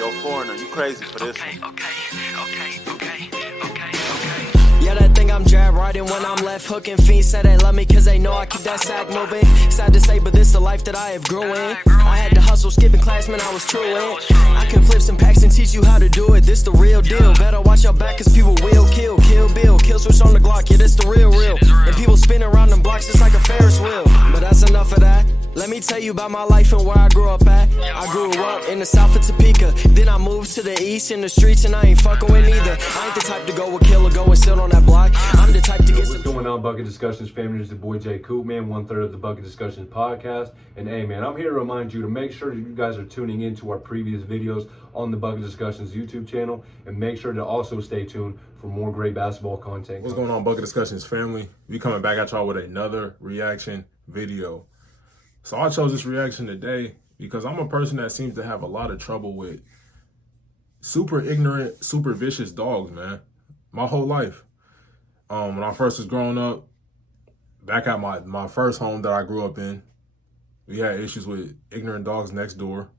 yo, foreigner, you crazy for this one. Yeah, that thing I'm jab riding when I'm left hooking. Fiends say they love me cause they know I keep that sack moving. Sad to say, but this the life that I have grew in. I had to hustle, skipping class, man, I was true in. I can flip some packs and teach you how to do it. This the real deal. Better watch your back cause people will kill. Kill Bill, kill switch on the Glock, yeah, this the real. And people spin around them blocks just like a Ferris wheel. But that's enough of that. Let me tell you about my life and where I grew up at. I grew up in the south of Topeka. Then I moved to the east in the streets and I ain't fucking with neither. I ain't the type to go with kill or go and sit on that block. I'm the type to get What's going on, Bucket Discussions family? It's the boy J Coop, man, 1/3 of the Bucket Discussions podcast. And hey, man, I'm here to remind you to make sure that you guys are tuning into our previous videos on the Bucket Discussions YouTube channel. And make sure to also stay tuned for more great basketball content. What's going on, Bucket Discussions family? We coming back at y'all with another reaction video. So I chose this reaction today because I'm a person that seems to have a lot of trouble with super ignorant, super vicious dogs, man. My whole life. When I first was growing up, back at my first home that I grew up in, we had issues with ignorant dogs next door.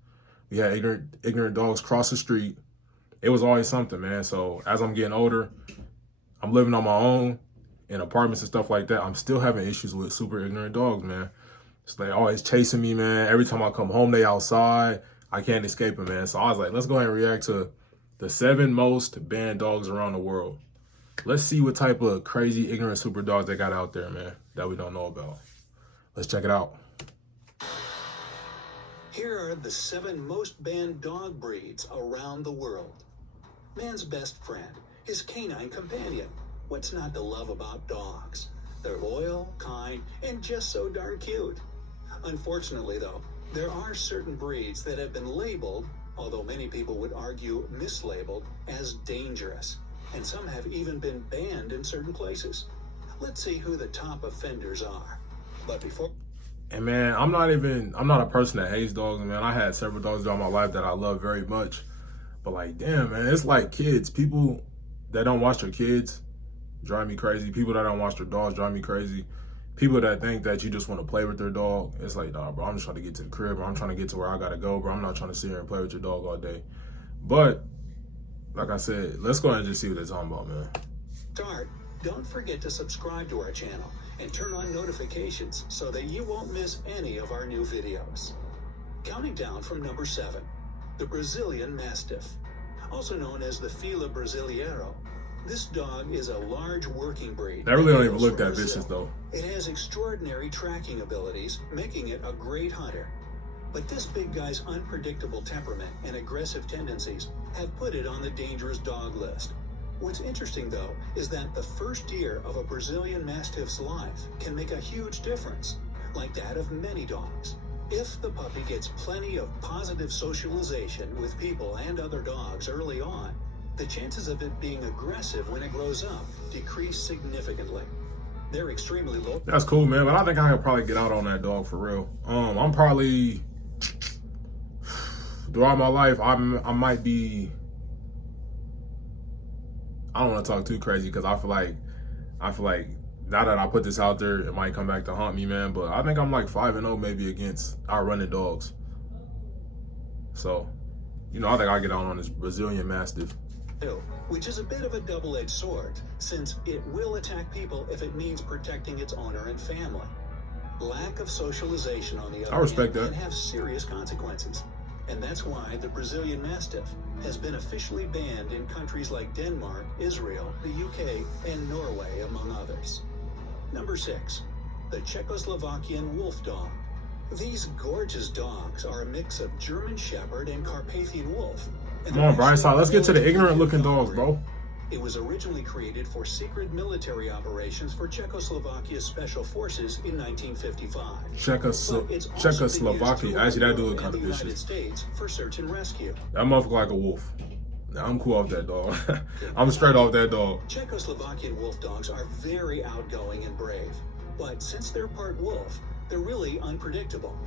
We had ignorant dogs across the street. It was always something, man. So as I'm getting older, I'm living on my own in apartments and stuff like that. I'm still having issues with super ignorant dogs, man. So they always chasing me, man. Every time I come home, they outside. I can't escape them, man. So I was like, let's go ahead and react to the 7 most banned dogs around the world. Let's see what type of crazy, ignorant super dogs they got out there, man, that we don't know about. Let's check it out. Here are the 7 most banned dog breeds around the world. Man's best friend, his canine companion. What's not to love about dogs? They're loyal, kind, and just so darn cute. Unfortunately, though, there are certain breeds that have been labeled, although many people would argue mislabeled, as dangerous. And some have even been banned in certain places. Let's see who the top offenders are. But before... And man, I'm not a person that hates dogs, man. I had several dogs throughout my life that I love very much. But like, damn, man, it's like kids. People that don't watch their kids drive me crazy. People that don't watch their dogs drive me crazy. People that think that you just want to play with their dog, it's like, nah, bro, I'm just trying to get to the crib, bro. I'm trying to get to where I gotta go, bro. I'm not trying to sit here and play with your dog all day. But like I said, let's go ahead and just see what they're talking about, man. Start. Don't forget to subscribe to our channel and turn on notifications so that you won't miss any of our new videos. Counting down from number 7, the Brazilian Mastiff. Also known as the Fila Brasileiro, this dog is a large working breed. That really don't even look that vicious, though. It has extraordinary tracking abilities, making it a great hunter. But this big guy's unpredictable temperament and aggressive tendencies have put it on the dangerous dog list. What's interesting, though, is that the first year of a Brazilian Mastiff's life can make a huge difference, like that of many dogs. If the puppy gets plenty of positive socialization with people and other dogs early on, the chances of it being aggressive when it grows up decrease significantly. They're extremely low. That's cool, man, but I think I could probably get out on that dog for real. I'm probably, throughout my life, I might be, I don't want to talk too crazy because I feel like now that I put this out there, it might come back to haunt me, man. But I think I'm like 5-0 maybe against outrunning dogs. So, you know, I think I'll get out on this Brazilian Mastiff. Which is a bit of a double-edged sword, since it will attack people if it means protecting its owner and family. Lack of socialization, on the other hand, can have serious consequences. And that's why the Brazilian Mastiff has been officially banned in countries like Denmark, Israel, the UK, and Norway, among others. Number 6, the Czechoslovakian Wolf Dog. These gorgeous dogs are a mix of German Shepherd and Carpathian Wolf. Come on, Bryce, let's get to the ignorant-looking dogs, bro. It was originally created for secret military operations for Czechoslovakia's special forces in 1955. Czechoslovakia. Actually, that dude kind of vicious. United States for search and rescue. That motherfucker like a wolf. Now, I'm cool off that dog. I'm straight off that dog. Czechoslovakian wolf dogs are very outgoing and brave. But since they're part wolf, they're really unpredictable.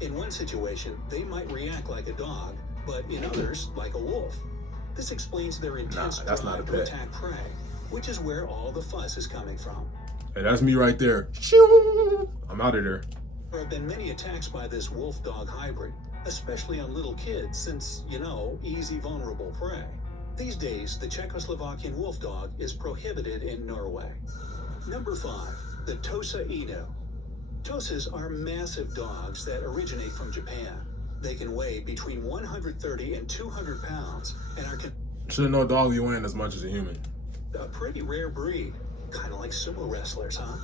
In one situation, they might react like a dog, but in others, like a wolf. This explains their intense drive to attack prey, which is where all the fuss is coming from. Hey, that's me right there. I'm out of there. There have been many attacks by this wolf-dog hybrid, especially on little kids since, easy vulnerable prey. These days, the Czechoslovakian wolf dog is prohibited in Norway. Number 5, the Tosa Inu. Tosas are massive dogs that originate from Japan. They can weigh between 130 and 200 pounds and are Shouldn't know dog be weighing as much as a human. a pretty rare breed, kind of like sumo wrestlers, huh?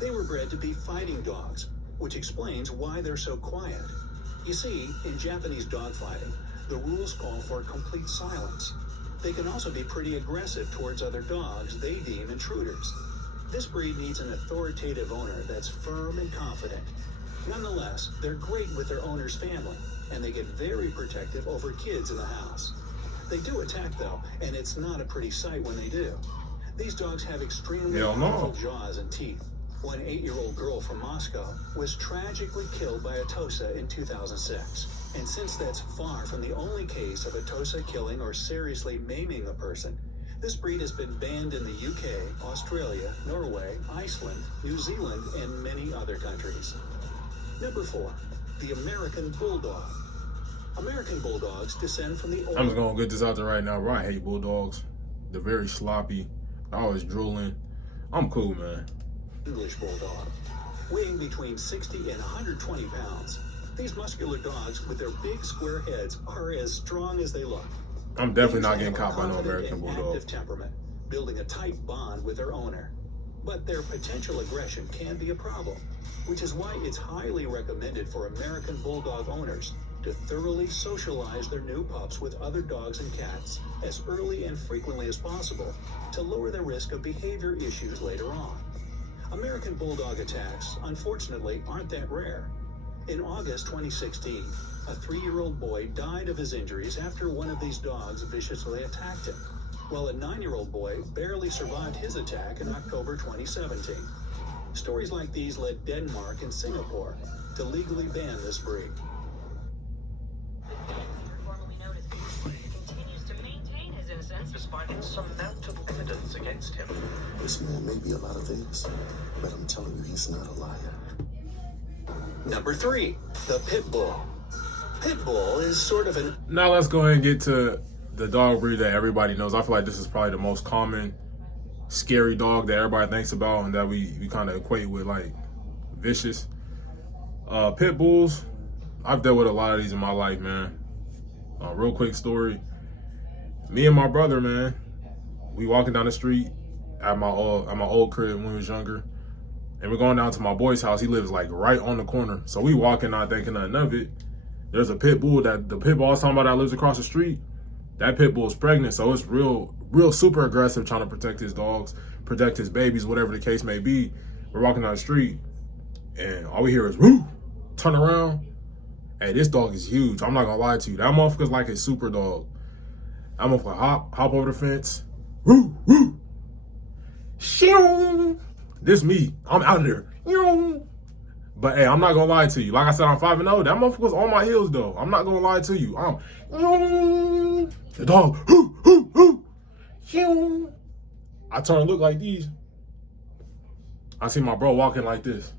They were bred to be fighting dogs, which explains why they're so quiet. You see, in Japanese dogfighting, the rules call for complete silence. They can also be pretty aggressive towards other dogs they deem intruders. This breed needs an authoritative owner that's firm and confident. Nonetheless, they're great with their owner's family, and they get very protective over kids in the house. They do attack, though, and it's not a pretty sight when they do. These dogs have extremely powerful jaws and teeth. One 8-year-old girl from Moscow was tragically killed by a Tosa in 2006. And since that's far from the only case of a Tosa killing or seriously maiming a person, this breed has been banned in the UK, Australia, Norway, Iceland, New Zealand, and many other countries. Number 4, the American Bulldog. American Bulldogs descend from the old... I'm just going to get this out there right now, bro. I hate Bulldogs. They're very sloppy. Always drooling. I'm cool, man. English Bulldog. Weighing between 60 and 120 pounds, these muscular dogs with their big square heads are as strong as they look. I'm definitely not getting caught by no American Bulldog. Active temperament, building a tight bond with their owner. But their potential aggression can be a problem, which is why it's highly recommended for American Bulldog owners to thoroughly socialize their new pups with other dogs and cats as early and frequently as possible to lower the risk of behavior issues later on. American Bulldog attacks, unfortunately, aren't that rare. In August 2016, a 3-year-old boy died of his injuries after one of these dogs viciously attacked him, while a 9-year-old boy barely survived his attack in October 2017. Stories like these led Denmark and Singapore to legally ban this breed. Formerly known as continues to maintain his innocence despite insurmountable evidence against him. This man may be a lot of things, but I'm telling you, he's not a liar. Number 3, the Pit Bull. Pit Bull is sort of an... Now let's go ahead and get to the dog breed that everybody knows. I feel like this is probably the most common, scary dog that everybody thinks about and that we kind of equate with, like, vicious. Pit Bulls, I've dealt with a lot of these in my life, man. Real quick story. Me and my brother, man, we walking down the street at my old crib when we was younger. And we're going down to my boy's house. He lives like right on the corner. So we walking, not thinking nothing of it. There's a pit bull the pit bull I was talking about that lives across the street. That pit bull is pregnant. So it's real super aggressive, trying to protect his dogs, protect his babies, whatever the case may be. We're walking down the street and all we hear is, woo, turn around. Hey, this dog is huge. I'm not gonna lie to you. That motherfucker's like a super dog. I'm gonna hop over the fence. Woo, woo. Shoo. This me. I'm out of there. But hey, I'm not gonna lie to you. Like I said, I'm 5-0. That motherfucker's on my heels though. I'm not gonna lie to you. The dog. I turn and look like these. I see my bro walking like this.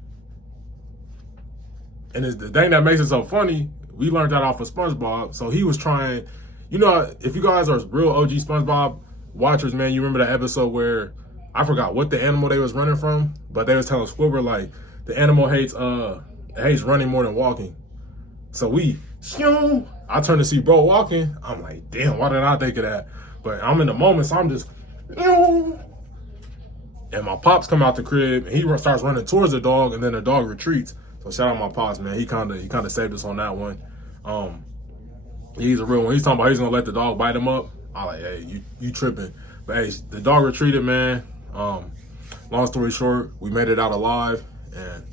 And it's the thing that makes it so funny, we learned that off of SpongeBob. So he was trying, if you guys are real OG SpongeBob watchers, man, you remember that episode where I forgot what the animal they was running from, but they was telling Squidward like the animal hates running more than walking. So I turn to see bro walking. I'm like, damn, why did I think of that? But I'm in the moment, so I'm just, and my pops come out the crib and he starts running towards the dog, and then the dog retreats. So shout out my pops, man. He kind of saved us on that one. He's a real one. He's talking about he's gonna let the dog bite him up. I like, hey, you tripping? But hey, the dog retreated, man. Long story short, we made it out alive, and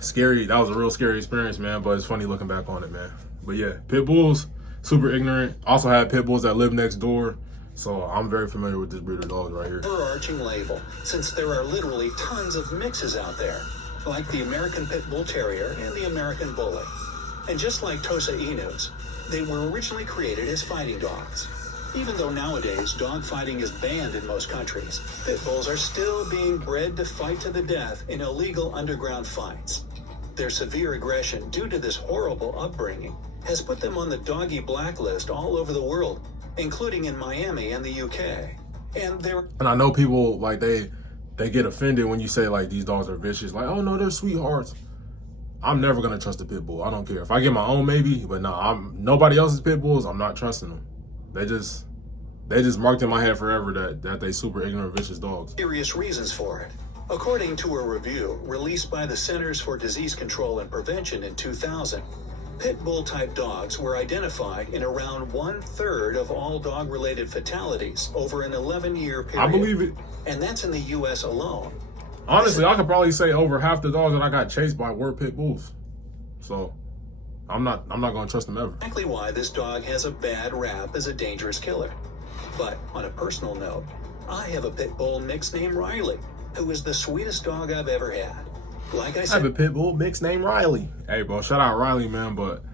scary. That was a real scary experience, man. But it's funny looking back on it, man. But yeah, pit bulls, super ignorant. Also had pit bulls that live next door. So I'm very familiar with this breed of dogs right here. Overarching label, since there are literally tons of mixes out there, like the American Pit Bull Terrier and the American Bully. And just like Tosa Inus, they were originally created as fighting dogs. Even though nowadays dog fighting is banned in most countries, pit bulls are still being bred to fight to the death in illegal underground fights. Their severe aggression due to this horrible upbringing has put them on the doggy blacklist all over the world, including in Miami and the UK. And I know people, like, they get offended when you say, like, these dogs are vicious. Like, oh, no, they're sweethearts. I'm never going to trust a pit bull. I don't care. If I get my own, maybe. But no, nobody else's pit bulls, I'm not trusting them. They just marked in my head forever that they super ignorant, vicious dogs. Serious reasons for it. According to a review released by the Centers for Disease Control and Prevention in 2000, pit bull type dogs were identified in around 1/3 of all dog related fatalities over an 11-year period. I believe it. And that's in the US alone. Honestly, I could probably say over half the dogs that I got chased by were pit bulls. So I'm not going to trust them ever. Exactly why this dog has a bad rap as a dangerous killer. But on a personal note, I have a pit bull mix named Riley, who is the sweetest dog I've ever had. Like I said, I have a pit bull mix named Riley. Hey, bro, shout out Riley, man. But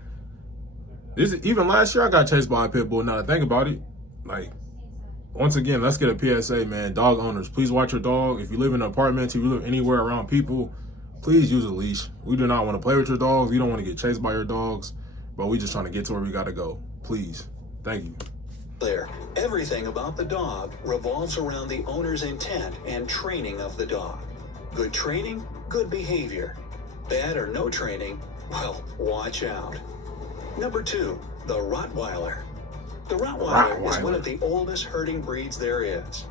even last year, I got chased by a pit bull. Now that I think about it, like, once again, let's get a PSA, man. Dog owners, please watch your dog. If you live in apartments, if you live anywhere around people, please use a leash. We do not want to play with your dogs. We don't want to get chased by your dogs, but we just trying to get to where we got to go. Please. Thank you. Everything about the dog revolves around the owner's intent and training of the dog. Good training, good behavior. Bad or no training, well, watch out. Number 2, the Rottweiler. The Rottweiler is one of the oldest herding breeds there is.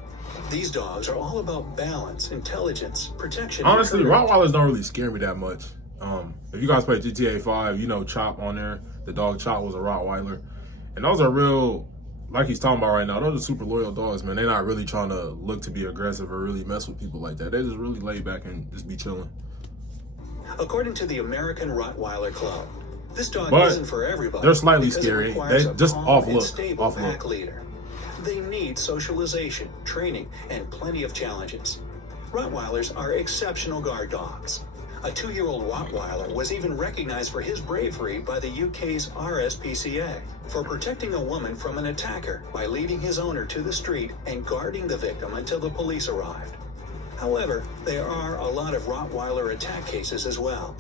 These dogs are all about balance, intelligence, protection. Honestly, Rottweilers don't really scare me that much. If you guys play GTA 5, you know Chop on there. The dog Chop was a Rottweiler. And those are real, like he's talking about right now, those are super loyal dogs, man. They're not really trying to look to be aggressive or really mess with people like that. They just really lay back and just be chilling. According to the American Rottweiler Club, this dog isn't for everybody. They're slightly scary. They just off look. Pack leader. They need socialization, training, and plenty of challenges. Rottweilers are exceptional guard dogs. A 2-year-old Rottweiler was even recognized for his bravery by the UK's RSPCA for protecting a woman from an attacker by leading his owner to the street and guarding the victim until the police arrived. However, there are a lot of Rottweiler attack cases as well.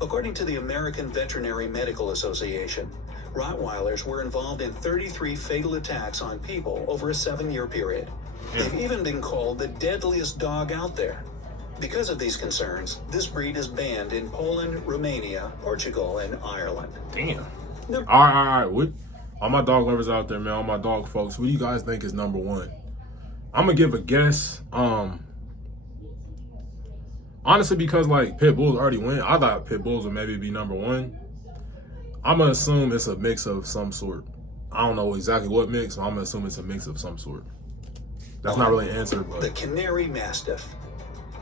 According to the American Veterinary Medical Association, Rottweilers were involved in 33 fatal attacks on people over a 7-year period. They've even been called the deadliest dog out there. Because of these concerns, this breed is banned in Poland, Romania, Portugal, and Ireland. Damn. All right. All my dog lovers out there, man, all my dog folks, what do you guys think is number 1? I'm going to give a guess. Honestly, because, like, pit bulls already win, I thought pit bulls would maybe be number 1. I'm going to assume it's a mix of some sort. I don't know exactly what mix, but I'm going to assume it's a mix of some sort. That's not really an answer, but... The Canary Mastiff.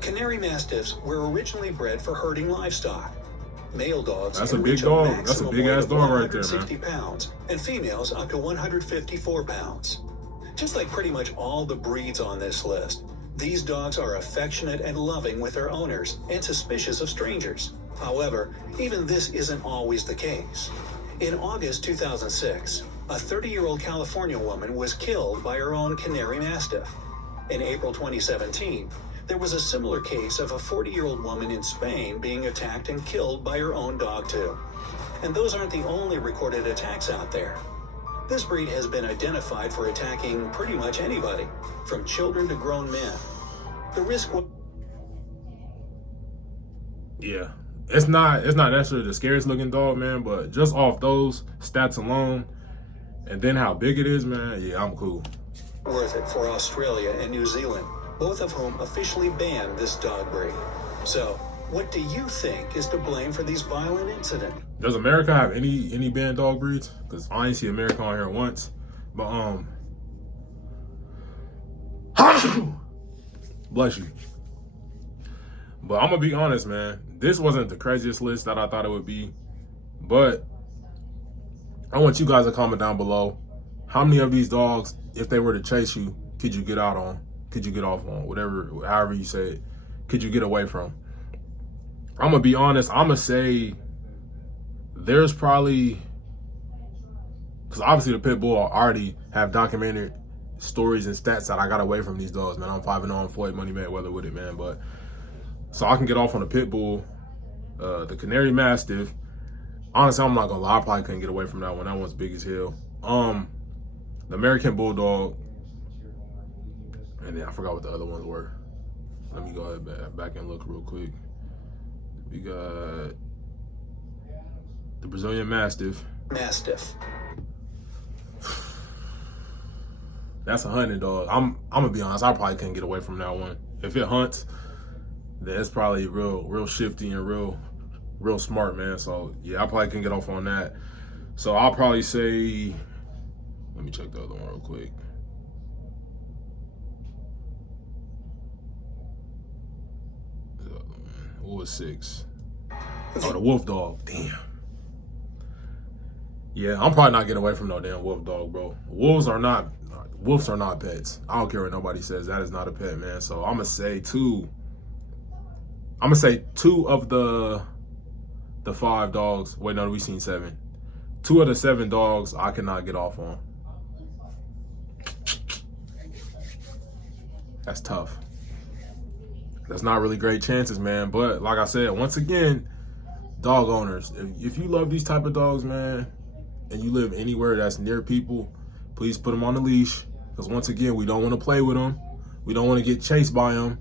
Canary Mastiffs were originally bred for herding livestock. Male dogs That's a big dog. That's a big-ass dog right there, man. 160 pounds, and females up to 154 pounds. Just like pretty much all the breeds on this list, these dogs are affectionate and loving with their owners and suspicious of strangers. However, even this isn't always the case. In August 2006, a 30-year-old California woman was killed by her own Canary Mastiff. In April 2017, there was a similar case of a 40-year-old woman in Spain being attacked and killed by her own dog too. And those aren't the only recorded attacks out there. This breed has been identified for attacking pretty much anybody, from children to grown men. The risk Yeah. It's not necessarily the scariest looking dog, man, but just off those stats alone, and then how big it is, man, yeah, I'm cool. Worth it for Australia and New Zealand, both of whom officially banned this dog breed. So, what do you think is to blame for these violent incidents? Does America have any banned dog breeds? Because I ain't see America on here once. But bless you. But I'm gonna be honest, man. This wasn't the craziest list that I thought it would be. But I want you guys to comment down below. How many of these dogs, if they were to chase you, could you get out on? Could you get off on? Whatever, however you say it, could you get away from? I'm gonna be honest, I'm gonna say there's probably, because obviously the pit bull already have documented stories and stats that I got away from these dogs, man. I'm 5-0 on Floyd Money Mayweather with it, man. But so I can get off on a pit bull. The Canary Mastiff. Honestly, I'm not gonna lie, I probably couldn't get away from that one. That one's big as hell. The American Bulldog, and then I forgot what the other ones were. Let me go ahead back and look real quick. We got the Brazilian Mastiff. Mastiff. That's a hunting dog. I'm gonna be honest, I probably couldn't get away from that one. If it hunts, then it's probably real shifty and real smart, man. So yeah, I probably can get off on that. So I'll probably say, let me check the other one real quick. The other one, what was 6? Oh, the wolf dog. Damn. Yeah, I'm probably not getting away from no damn wolf dog, bro. Wolves are not pets. I don't care what nobody says. That is not a pet, man. So I'm gonna say 2. I'm gonna say 2 of the 5 dogs. Wait, no, we seen 7. 2 of the 7 dogs I cannot get off on. That's tough. That's not really great chances, man. But like I said, once again, dog owners, if you love these type of dogs, man, and you live anywhere that's near people, please put them on the leash. Because once again, we don't want to play with them. We don't want to get chased by them.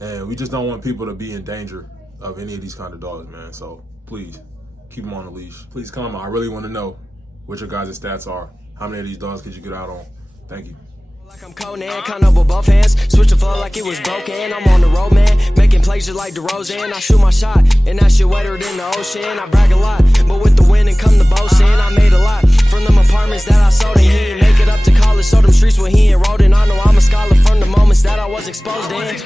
And we just don't want people to be in danger of any of these kind of dogs, man. So please, keep them on the leash. Please comment. I really want to know what your guys' stats are. How many of these dogs could you get out on? Thank you. Like I'm Conan, kind of with both hands. Switch the flow like it was broken. I'm on the road, man. Making plays just like DeRozan. I shoot my shot, and that shit wetter than the ocean. I brag a lot, but with the wind and come the boast in. I made a lot from them apartments that I sold, and he didn't make it up to college. So them streets where he enrolled in. I know I'm a scholar from the moments that I was exposed in.